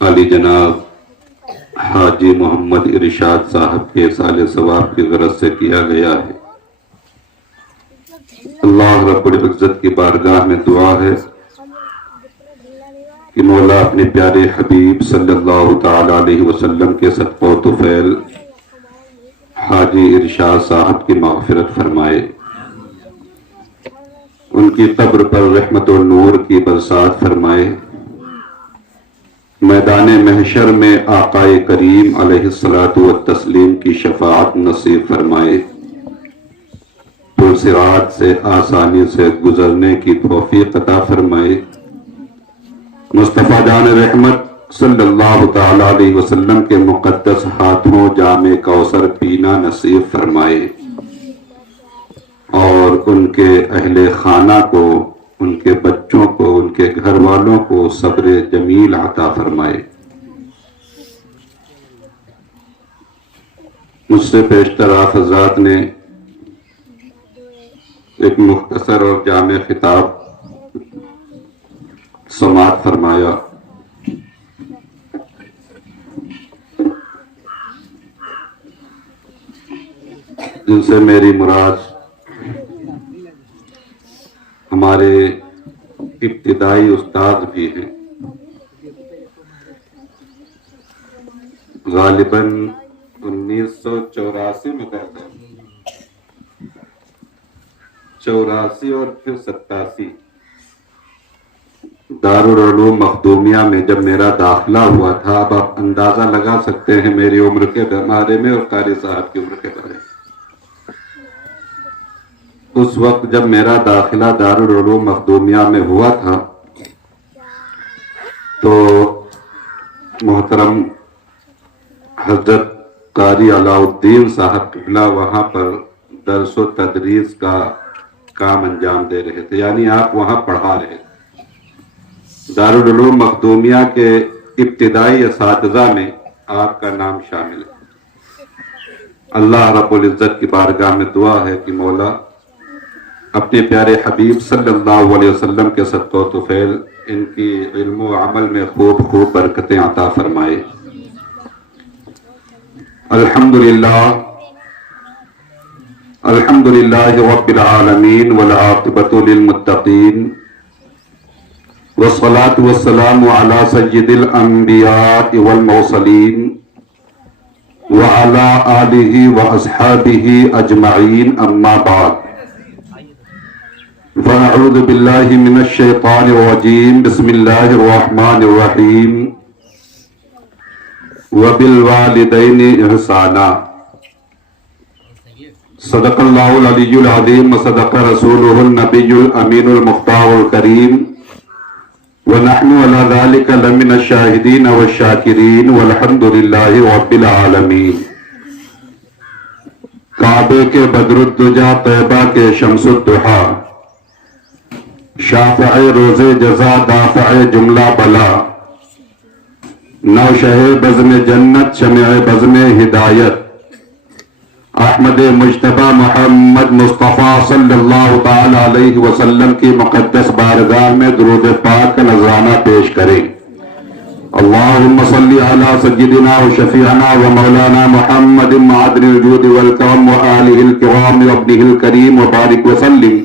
علی جناب حاجی محمد ارشاد صاحب کے سال ثواب کی غرض سے کیا گیا ہے۔ اللہ رب العزت کی بارگاہ میں دعا ہے کہ مولا اپنے پیارے حبیب صلی اللہ تعالی علیہ وسلم کے صدقہ و طفیل حاجی ارشاد صاحب کی مغفرت فرمائے، ان کی قبر پر رحمت و نور کی برسات فرمائے، میدان محشر میں آقا کریم علیہ الصلاۃ والتسلیم کی شفاعت نصیب فرمائے، پرصراط سے آسانی سے گزرنے کی توفیق عطا فرمائے، مصطفیٰ جان رحمت صلی اللہ تعالی علیہ وسلم کے مقدس ہاتھوں جام کوثر پینا نصیب فرمائے، اور ان کے اہل خانہ کو، ان کے بچوں کو، ان کے گھر والوں کو صبر جمیل عطا فرمائے۔ مجھ سے پیشتر آپ حضرات نے ایک مختصر اور جامع خطاب سماعت فرمایا، جن سے میری مراد ہمارے ابتدائی استاد بھی ہیں۔ غالباً 1984 میں کرتے ہیں، 84 اور پھر 87 دارالعلوم مخدومیہ میں جب میرا داخلہ ہوا تھا۔ اب آپ اندازہ لگا سکتے ہیں میری عمر کے بارے میں اور قاری صاحب کی عمر کے بارے میں۔ اس وقت جب میرا داخلہ دارالعلوم مخدومیہ میں ہوا تھا تو محترم حضرت قاری علاء الدین صاحب قبلہ وہاں پر درس و تدریس کا کام انجام دے رہے تھے، یعنی آپ وہاں پڑھا رہے تھے۔ دارالعلوم مخدومیہ کے ابتدائی اساتذہ میں آپ کا نام شامل ہے۔ اللہ رب العزت کی بارگاہ میں دعا ہے کہ مولا اپنے پیارے حبیب صلی اللہ علیہ وسلم کے صدقہ و طفیل ان کی علم و عمل میں خوب خوب برکتیں عطا فرمائے۔ الحمدللہ رب العالمین والعاقبۃ للمتقین والصلاة والسلام علی سید الانبیاء والمرسلین وعلی آلہ واصحابہ اجمعین، اما بعد، فنعوذ باللہ من الشیطان الرجیم، بسم اللہ الرحمن الرحیم، وبالوالدین احسانا، صدق اللہ العلی العظیم وصدق رسولہ النبی الامین المختار الکریم، ونحن علی ذلک لمن الشاہدین والشاکرین والحمد للہ رب العالمین۔ کعبے کے بدر الدجا، طیبہ کے شمس الضحیٰ، شافع روز جزا، دافع جملہ بلا، نوشہ بزم جنت، شمع بزم ہدایت، احمد مجتبی محمد مصطفیٰ صلی اللہ تعالی علیہ وسلم کی مقدس بارگاہ میں درود پاک کا نذرانہ پیش کریں۔ اللہم صلی علی سیدنا و شفیعنا و مولانا محمد معدن الجود والکرم و آلہ الکرام و ابنہ الکریم و بارک وسلم،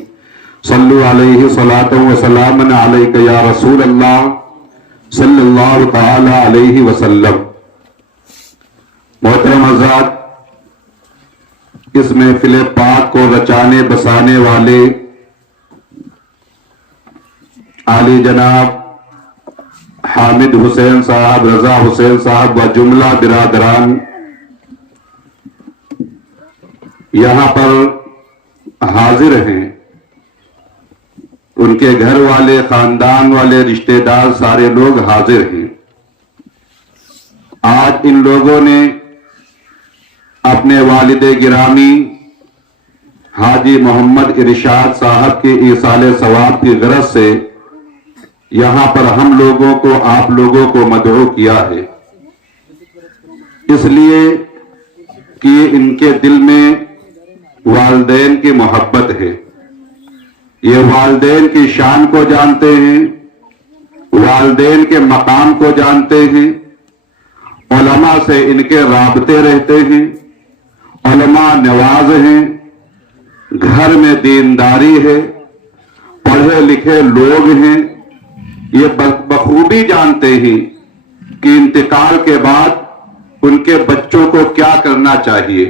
صلو علیہ صلاۃ و سلام علیک یا رسول اللہ صلی اللہ تعالی علیہ وسلم۔ محترم حضرات، اس محفل پاک کو رچانے بسانے والے عالی جناب حامد حسین صاحب، رضا حسین صاحب و جملہ برادران یہاں پر حاضر ہیں، ان کے گھر والے، خاندان والے، رشتہ دار سارے لوگ حاضر ہیں۔ آج ان لوگوں نے اپنے والد گرامی حاجی محمد ارشاد صاحب کے ایصال ثواب کی غرض سے یہاں پر ہم لوگوں کو، آپ لوگوں کو مدعو کیا ہے، اس لیے کہ ان کے دل میں والدین کی محبت ہے، یہ والدین کی شان کو جانتے ہیں، والدین کے مقام کو جانتے ہیں، उलमा से इनके राबते रहते हैं, उलमा नवाज हैं, घर में दीनदारी है, पढ़े लिखे लोग हैं। ये बखूबी जानते हैं कि इंतकाल के बाद उनके बच्चों को क्या करना चाहिए,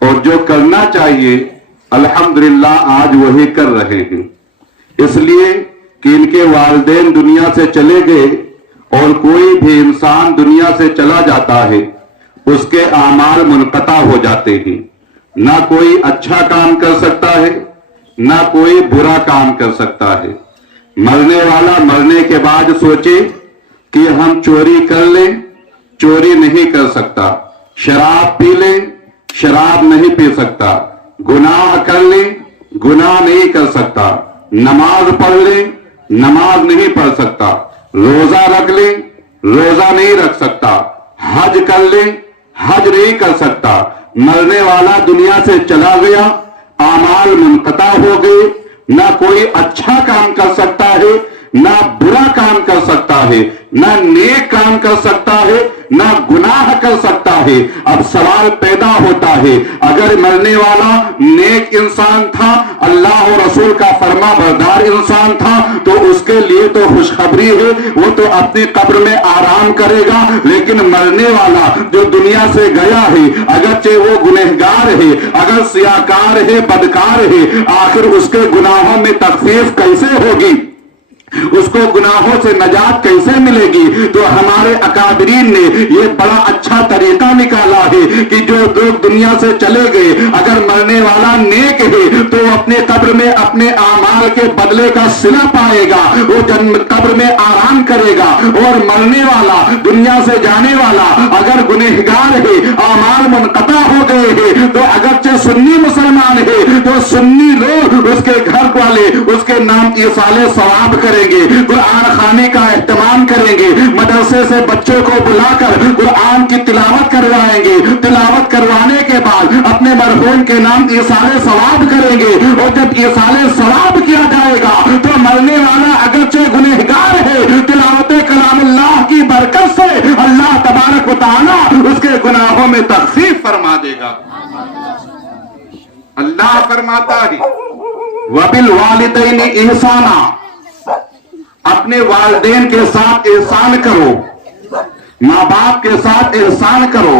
और जो करना चाहिए अल्हम्दुलिल्लाह आज वही कर रहे हैं। इसलिए कि इनके वालिदैन दुनिया से चले गए, और कोई भी इंसान दुनिया से चला जाता है उसके आमाल मुनक़ता हो जाते हैं। ना कोई अच्छा काम कर सकता है, ना कोई बुरा काम कर सकता है। मरने वाला मरने के बाद सोचे कि हम चोरी कर लें, चोरी नहीं कर सकता। शराब पी ले, शराब नहीं पी सकता। गुनाह कर ले, गुनाह नहीं कर सकता। नमाज पढ़ ले, नमाज नहीं पढ़ सकता। रोजा रख ले, रोजा नहीं रख सकता। हज कर ले, हज नहीं कर सकता। मरने वाला दुनिया से चला गया, आमाल मुनक़ता हो गए, ना कोई अच्छा काम कर सकता है, ना बुरा काम कर सकता है, ना नेक काम कर सकता है, ना गुनाह कर सकता है। अब सवाल पैदा होता है, अगर मरने वाला नेक इंसान था, अल्लाह और रसूल का फरमा बरदार इंसान था, तो उसके लिए तो खुशखबरी है, वो तो अपनी कब्र में आराम करेगा। लेकिन मरने वाला जो दुनिया से गया है, अगरचे वो गुनहगार है, अगर सियाकार है, बदकार है, आखिर उसके गुनाहों में तखफीफ कैसे होगी, उसको गुनाहों से नजात कैसे मिलेगी? तो हमारे अकाबरीन ने ये बड़ा अच्छा तरीका निकाला है कि जो लोग दुनिया से चले गए, अगर मरने वाला नेक है तो अपने कब्र में अपने आमाल के बदले का सिला पाएगा, वो जन्म कब्र में आराम करेगा। और मरने वाला दुनिया से जाने वाला अगर गुनहगार है, आमाल मुनक़ता हो गए हैं, तो अगरचे सुन्नी मुसलमान है तो सुन्नी लोग उसके घर वाले उसके नाम ईसाले सवाब करेंगे, कुरान खाने का एहतमाम करेंगे, मदरसे से बच्चों को बुलाकर कुरान की तिलावत करवाएंगे। तिलावत करवाने के बाद अपने मरहूम के नाम ईसाले सवाब करेंगे, और जब ईसाले सवाब किया जाएगा तो मरने वाला अगरचे गुनहगार है, तिलावत कलामुल्लाह की बरकत से अल्लाह तबारक व तआला उसके गुनाहों में तखफीफ फरमा देगा। अल्लाह फरमाता है वबिल वालिदैनि इहसाना, अपने वालिदैन के साथ एहसान करो, माँ बाप के साथ एहसान करो।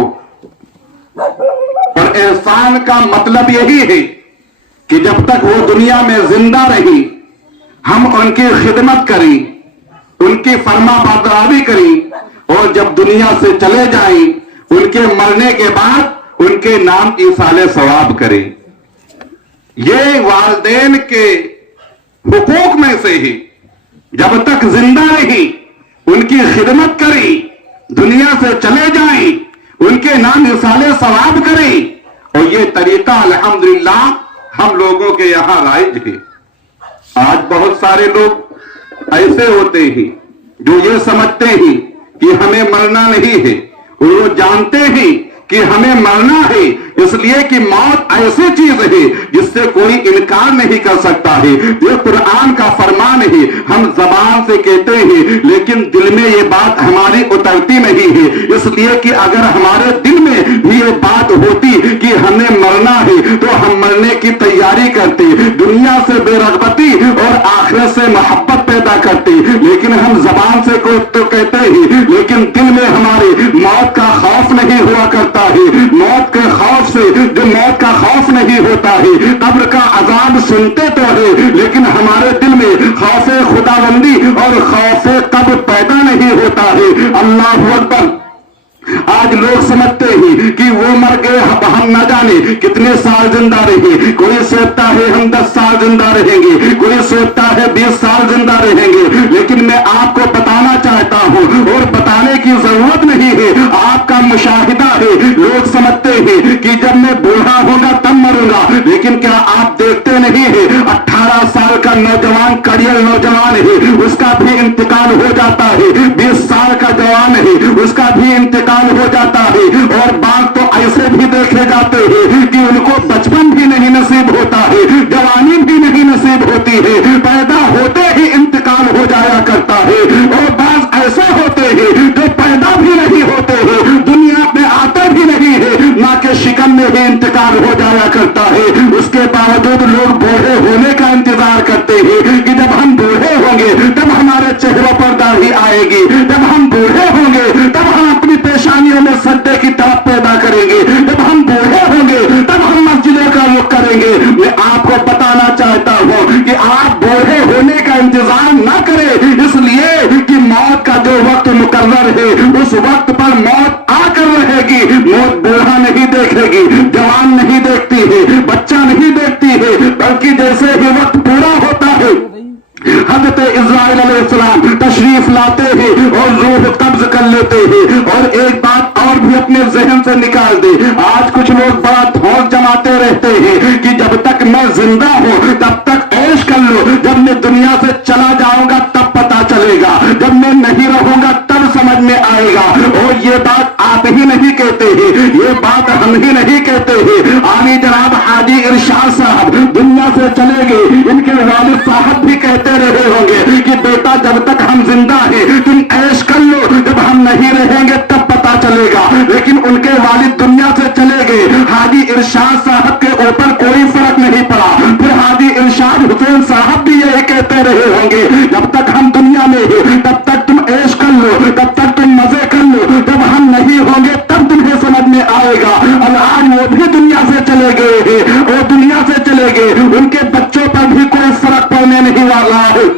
और एहसान का मतलब यही है कि जब तक वो दुनिया में जिंदा रही, हम उनकी खिदमत करें, उनकी फरमा बरदारी करें, और जब दुनिया से चले जाएं, उनके मरने के बाद उनके नाम ईसाले सवाब करें। ये वालिदैन के हुकूक में से ही, जब तक जिंदा रही उनकी खिदमत करी, दुनिया से चले जाएं, उनके नाम ईसाले सवाब करें। और ये तरीका अल्हम्दुलिल्लाह हम लोगों के यहां राइज है। आज बहुत सारे लोग ऐसे होते हैं जो ये समझते हैं कि हमें मरना नहीं है, और वो जानते हैं कि हमें मरना है, इसलिए कि मौत ऐसी चीज है जिससे कोई इनकार नहीं कर सकता है। ये कुरान का फरमान है, हम जबान से कहते हैं लेकिन दिल में ये बात हमारी उतरती नहीं है। इसलिए कि अगर हमारे दिल में भी ये बात होती कि हमें मरना है तो हम मरने की तैयारी करते, दुनिया से बेरगबती और आखिरत से मोहब्बत पैदा करते। लेकिन हम जबान से तो कहते हैं, लेकिन दिल में हमारे मौत का खौफ नहीं हुआ करता है। मौत के खौफ से जो मौत का खौफ नहीं होता है, कब्र का अजाब सुनते तो है, लेकिन हमारे दिल में खौफे खुदाबंदी और खौफे कब्र पैदा नहीं होता है। अल्लाहु अकबर। आज लोग समझते हैं कि वो मर गए, हम न जाने कितने साल जिंदा रहे। कोई सोचता है हम 10 साल जिंदा रहेंगे, कोई सोचता है 20 साल जिंदा रहेंगे। लेकिन मैं आपको बताना चाहता हूं, और बताने की जरूरत नहीं है, आपका मुशाहिदा है। लोग समझते हैं कि जब मैं बूढ़ा होगा तब मरूंगा, लेकिन क्या आप देखते नहीं है 18 साल का नौजवान कड़ियल नौजवान है, उसका भी इंतकाल हो जाता है। 20 साल का जवान है, उसका भी इंतकाल हो जाता है। और बात तो ऐसे भी देखे जाते हैं कि उनको बचपन भी नहीं नसीब होता है, जवानी भी नहीं नसीब होती है, पैदा होते ही इंतकाल हो जाया करता है। और बात ऐसे होते हैं जो पैदा भी नहीं होते हैं, साल हो जाया करता है, उसके बावजूद लोग बूढ़े होने का इंतजार करते हैं कि जब हम बूढ़े होंगे तब हमारे चेहरों पर दाढ़ी आएगी, जब हम बूढ़े होंगे तब हम अपनी पेशानियों में सद्दे की तरफ पैदा करेंगे, जब हम बूढ़े होंगे तब हम मस्जिदों का रुख करेंगे। मैं आपको बताना चाहता हूं कि आप बूढ़े होने का इंतजार ना करें, इसलिए कि मौत का जो वक्त मुकर्रर है उस वक्त पर मौत आकर रहेगी। मौत बूढ़ा नहीं देखेगी, जवान नहीं देखती है, बच्चा नहीं देखती है, बल्कि जैसे ही वक्त पूरा होता है हज़रत इस्राइल अलैहिस्सलाम तशरीफ लाते हैं और रूह कब्ज कर लेते हैं। और एक बात और भी अपने जहन से निकाल दे, आज कुछ लोग बड़ा धौंस जमाते रहते हैं कि जब तक मैं जिंदा हूं तब तक ऐश कर लो, जब मैं दुनिया से चला जाऊंगा तब पता चलेगा, जब मैं नहीं रहूंगा तब समझ में आएगा। और ये बात आप ही नहीं कहते हैं, ये बात हम ही नहीं कहते हैं, आली जनाब हाजी इरशाद साहब दुनिया से चले गए, इनके वालिद साहब भी कहते रहे होंगे कि बेटा जब तक हम जिंदा हैं तुम ऐश कर लो, जब हम नहीं रहेंगे तब पता चलेगा। लेकिन उनके वालिद दुनिया से चले गए, हाजी इरशाद साहब के ऊपर कोई फर्क नहीं पड़ा। फिर हाजी इरशाद हुसैन साहब भी यही कहते रहे होंगे, जब तक हम दुनिया में हैं तब तक तुम ऐश कर लो, तब तक तुम मजे कर लो, जब हम नहीं होंगे तब तुम्हें समझ में आएगा। और आज वो भी दुनिया से चले गए हैं, वो दुनिया से चले गए, उनके बच्चों पर भी कोई फर्क पड़ने नहीं वाला है।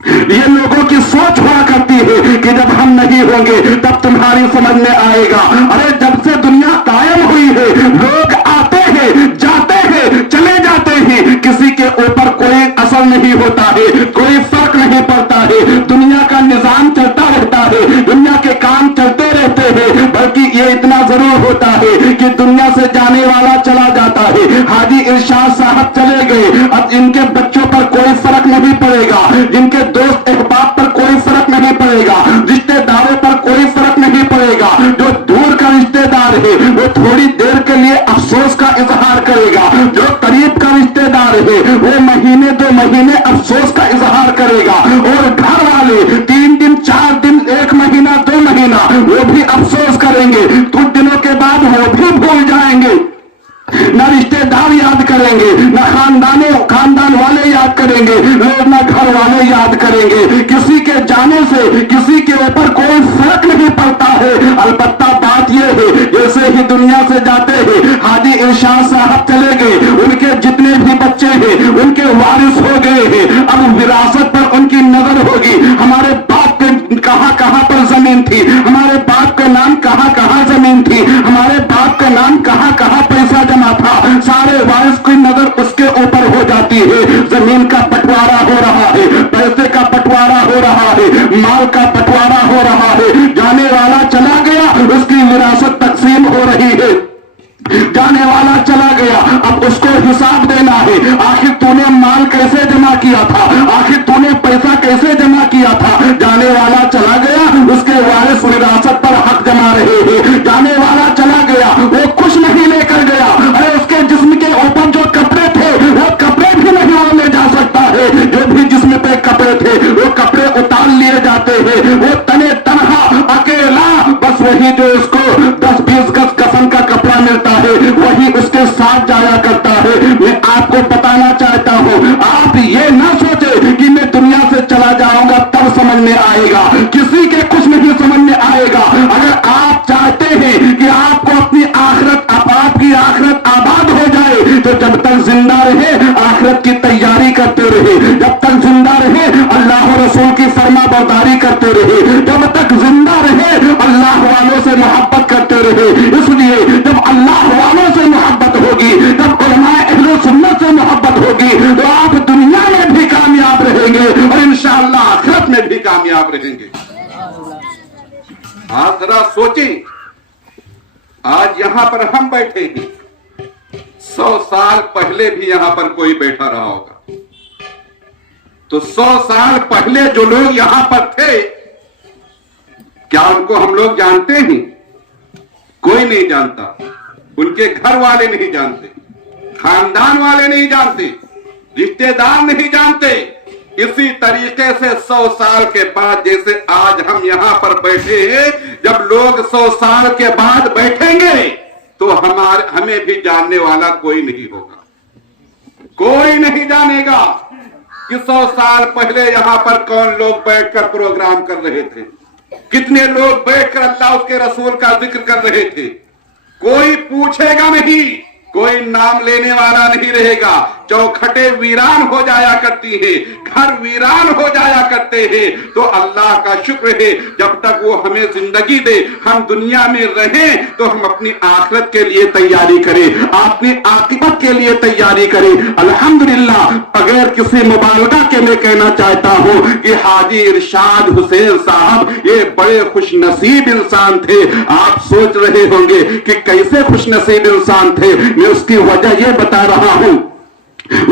ये लोगों की सोच हुआ करती है कि जब हम नहीं होंगे तब तुम्हारी समझ में आएगा। अरे जब से दुनिया कायम हुई है लोग आते हैं, जाते हैं, चले जाते हैं, किसी के ऊपर कोई असर नहीं होता है, कोई फर्क नहीं पड़ता है, दुनिया का निजाम चलता रहता है, दुनिया के काम चलते रहते हैं। बल्कि ये इतना जरूर होता है कि दुनिया से जाने वाला चला जाता है। हाजी इरशाद साहब चले गए, अब इनके बच्चों पर कोई फर्क नहीं पड़ेगा, जिनके दोस्त अहबाब पर कोई फर्क नहीं पड़ेगा, रिश्तेदारों पर कोई फर्क नहीं पड़ेगा। जो दूर का रिश्तेदार है वो थोड़ी देर के लिए अफसोस का इजहार करेगा, जो करीब का रिश्तेदार है वो महीने 2 महीने अफसोस का इजहार करेगा, और घर वाले 3 दिन 4 दिन 1 महीना 2 महीना वो भी अफसोस करेंगे। कुछ दिनों के बाद वो भी भूल जाएंगे, न रिश्तेदार याद करेंगे, न खानदान वाले याद करेंगे, न घर वाले याद करेंगे। किसी के जाने से किसी के ऊपर कोई फर्क नहीं पड़ता है। अलबत्ता बात यह है जैसे ही दुनिया से जाते हैं, हाजी इरशाद साहब चले गए, उनके जितने भी बच्चे हैं उनके वारिस हो गए हैं। अब विरासत पर उनकी नजर होगी, हमारे बाप के कहां कहां पर जमीन थी, हमारे बाप के नाम कहां कहां जमीन थी, हमारे बाप के नाम कहां कहां पैसा जमा था, सारे वारिस की नजर उसके ऊपर हो जाती है। जमीन का बंटवारा हो रहा है, पैसे का बंटवारा हो रहा है, माल का बंटवारा हो रहा है। जाने वाला चला गया, उसकी विरासत तकसीम हो रही है। जाने वाला चला गया, अब उसको हिसाब देना है, आखिर तूने माल कैसे जमा किया था, आखिर तूने पैसा कैसे जमा किया था। जाने वाला चला गया, उसके वारिस विरासत पर हक जमा रहे हैं। जाने वाला चला गया, वो कुछ नहीं लेकर गया, अरे उसके जिस्म के ऊपर जो कपड़े थे वो कपड़े भी नहीं वो ले जा सकता है, जो भी जिस्म पे कपड़े थे वो कपड़े उतार लिए जाते हैं। वो तने तनहा अकेला, बस वही जो उसको 10-20 गज कफन का कपड़ा मिलता है वही उसके साथ जाया करता है। मैं आपको बताना चाहता हूं, आप ये ना सोचे कि मैं दुनिया से चला जाऊंगा तब समझ में आएगा, किसी के कुछ नहीं समझ में आएगा। अगर आप चाहते हैं कि आपको अपनी आखिरत, आपकी आखिरत आबाद हो जाए तो जब तक जिंदा रहे आखिरत की तैयारी करते रहे, जब तक जिंदा रहे अल्लाह और रसूल की फर्मा बरदारी करते रहे, जब तक जिंदा रहे अल्लाह वालों से मोहब्बत करते रहे। इसलिए जब अल्लाह वालों से मोहब्बत होगी, जब उलमाए अहले सुन्नत से मोहब्बत होगी तो आप दुनिया में भी कामयाब रहेंगे और इंशाअल्लाह आखिरत में भी कामयाब रहेंगे। आज जरा सोचें, आज यहां पर हम बैठे हैं, 100 साल पहले भी यहां पर कोई बैठा रहा होगा, तो 100 साल पहले जो लोग यहां पर थे क्या उनको हम लोग जानते हैं? कोई नहीं जानता, उनके घर वाले नहीं जानते, खानदान वाले नहीं जानते, रिश्तेदार नहीं जानते। इसी तरीके से 100 साल के बाद जैसे आज हम यहां पर बैठे हैं, जब लोग 100 साल के बाद बैठेंगे تو ہمیں بھی جاننے والا کوئی نہیں ہوگا. کوئی نہیں جانے گا کہ 100 سال پہلے یہاں پر کون لوگ بیٹھ کر پروگرام کر رہے تھے, کتنے لوگ بیٹھ کر اللہ اس کے رسول کا ذکر کر رہے تھے. کوئی پوچھے گا نہیں, کوئی نام لینے والا نہیں رہے گا. چوکھٹیں ویران ہو جایا کرتی ہیں, گھر ویران ہو جایا کرتے ہیں. تو اللہ کا شکر ہے جب تک وہ ہمیں زندگی دے, ہم دنیا میں رہیں تو ہم اپنی آخرت کے لیے تیاری کریں, اپنی عاقبت کے لیے تیاری کریں. الحمدللہ بغیر کسی مبالغہ کے میں کہنا چاہتا ہوں کہ حاجی ارشاد حسین صاحب یہ بڑے خوش نصیب انسان تھے. آپ سوچ رہے ہوں گے کہ کیسے خوش نصیب انسان تھے. میں اس کی وجہ یہ بتا رہا ہوں.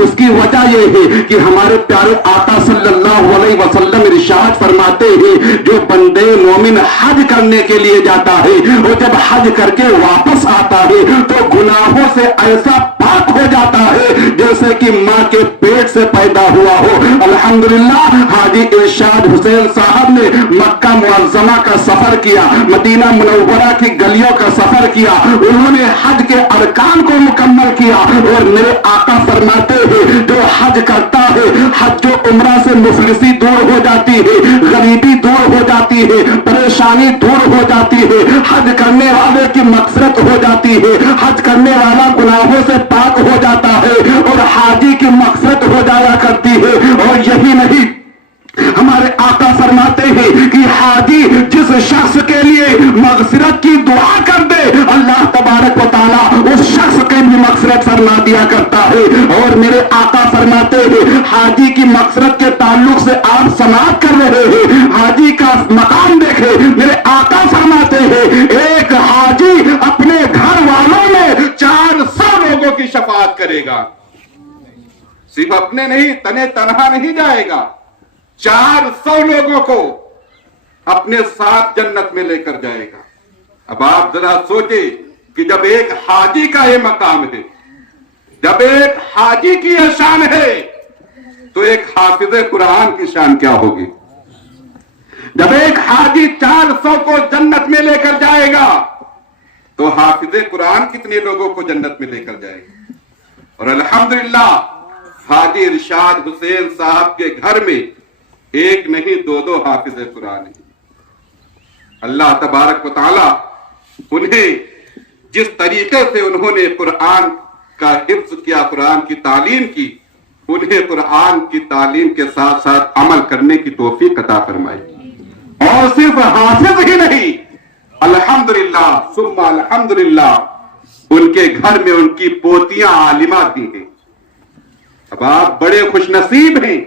اس کی وجہ یہ ہے کہ ہمارے پیارے آقا صلی اللہ علیہ وسلم ارشاد فرماتے ہیں جو بندے مومن حج کرنے کے لیے جاتا ہے وہ جب حج کر کے واپس آتا ہے تو گناہوں سے ایسا پاک ہو جاتا ہے جیسے کہ ماں کے پیٹ سے پیدا ہوا ہو. الحمدللہ حاجی ارشاد حسین صاحب نے مکہ معظمہ کا سفر کیا, مدینہ منورہ کی گلیوں کا سفر کیا, انہوں نے حج کے ارکان کو مکمل کیا. اور میرے آقا فرماتے ہیں جو حج کرتا ہے, حج و عمرہ سے مفلسی دور ہو جاتی ہے, غریبی دور ہو جاتی ہے, پریشانی دور ہو جاتی ہے, حج کرنے والے کی مغفرت ہو جاتی ہے, حج کرنے والا گناہوں سے پاک ہو جاتا ہے اور حاجی کی مغفرت ہو جایا کرتی ہے. اور یہی نہیں, ہمارے آقا فرماتے ہیں کہ حاجی جس شخص کے لیے مغفرت کی دعا کر دے اللہ تبارک و تعالی اس شخص کی بھی مغفرت فرما دیا کرتا ہے. اور میرے آقا فرماتے ہیں حاجی کی مغفرت کے تعلق سے آپ سماعت کر رہے ہیں, حاجی کا مقام دیکھیں. میرے آقا فرماتے ہیں ایک حاجی اپنے گھر والوں میں 400 لوگوں کی شفاعت کرے گا. صرف اپنے نہیں, تنے تنہا نہیں جائے گا, 400 لوگوں کو اپنے ساتھ جنت میں لے کر جائے گا. اب آپ ذرا سوچیں کہ جب ایک حاجی کا یہ مقام ہے, جب ایک حاجی کی یہ شان ہے تو ایک حافظ قرآن کی شان کیا ہوگی. جب ایک حاجی 400 کو جنت میں لے کر جائے گا تو حافظ قرآن کتنے لوگوں کو جنت میں لے کر جائے گا. اور الحمدللہ حاجی ارشاد حسین صاحب کے گھر میں ایک نہیں 2 حافظ قرآن ہیں. اللہ تبارک و تعالی انہیں جس طریقے سے انہوں نے قرآن کا حفظ کیا, قرآن کی تعلیم کی, انہیں قرآن کی تعلیم کے ساتھ ساتھ عمل کرنے کی توفیق عطا فرمائی. اور صرف حافظ ہی نہیں, الحمدللہ ثم الحمدللہ ان کے گھر میں ان کی پوتیاں عالمات بھی ہیں. اب آپ بڑے خوش نصیب ہیں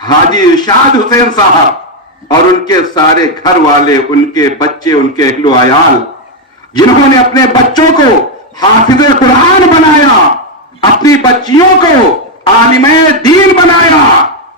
حاجی ارشاد حسین صاحب اور ان کے سارے گھر والے, ان کے بچے, ان کے اہل و عیال جنہوں نے اپنے بچوں کو حافظ قرآن بنایا, اپنی بچیوں کو عالمہ دین بنایا.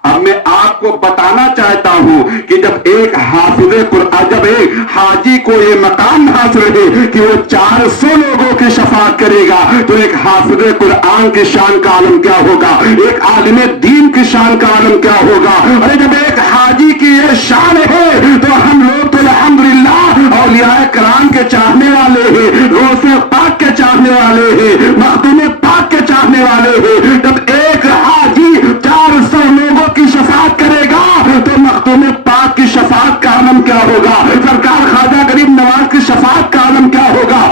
اب میں آپ کو بتانا چاہتا ہوں کہ جب ایک حافظ قرآن, جب ایک حاجی کو یہ مقام حاصل ہے کہ وہ 400 لوگوں کی شفاعت کرے گا تو ایک حافظ قرآن کی شان کا عالم کیا ہوگا, ایک عالم دین کی شان کا عالم کیا ہوگا. ارے جب ایک حاجی کی یہ شان ہے تو ہم لوگ تو الحمدللہ اولیاء کرام کے چاہنے والے ہیں, غوث پاک کے چاہنے والے ہیں, مخدوم پاک کے چاہنے والے ہیں. جب ایک حاجی 400 لوگوں کی شفاعت کرے گا تو مخدوم پاک کی شفاعت کا عالم کیا ہوگا, سرکار خواجہ غریب نواز کی شفاعت کا عالم کیا ہوگا.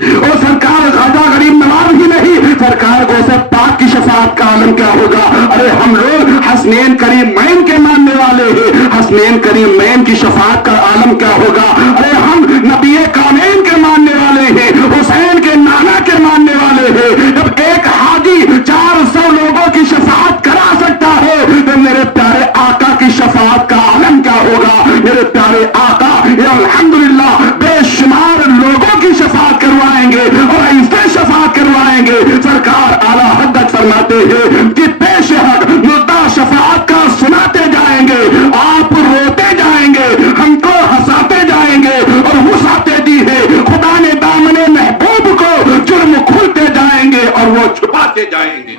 اور سرکار خواجہ غریب نواز ہی نہیں, سرکار غوث پاک کی شفاعت کا عالم کیا ہوگا. ارے ہم لوگ حسنین کریمین کے ماننے والے ہیں, حسنین کریمین کی شفاعت کا عالم کیا ہوگا. ارے ہم نبی کونین کے ماننے والے ہیں, حسین کے نانا کے ماننے والے ہیں. جب ایک حاجی 400 لوگوں کی شفاعت کرا سکتا ہے تو میرے پیارے آقا کی شفاعت کا عالم کیا ہوگا. میرے پیارے آقا یہ الحمدللہ بے شمار لوگوں کی شفاعت کروائیں گے اور ایسے شفاعت کروائیں گے. سرکار اعلیٰ حضرت فرماتے ہیں کہ پیش حق مدعا شفاعت کا سناتے جائیں گے, آپ روتے جائیں گے, ہم کو ہنساتے جائیں گے اور ہنساتے دی ہے خدا نے دامن محبوب کو جرم کھولتے جائیں گے اور وہ چھپاتے جائیں گے.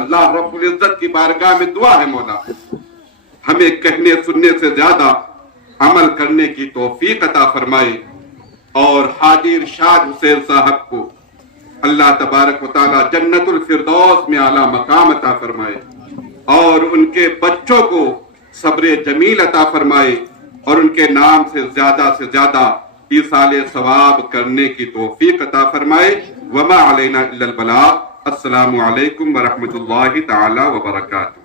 اللہ رب العزت کی بارگاہ میں دعا ہے مولا ہمیں کہنے سننے سے زیادہ عمل کرنے کی توفیق عطا فرمائے. اور حاجی ارشاد حسین صاحب کو اللہ تبارک و تعالی جنت الفردوس میں اعلیٰ مقام عطا فرمائے، اور ان کے بچوں کو صبر جمیل عطا فرمائے، اور ان کے نام سے زیادہ ایصال ثواب کرنے کی توفیق عطا فرمائے۔ وما علینا الا البلاغ۔ السلام علیکم ورحمۃ اللہ تعالی وبرکاتہ۔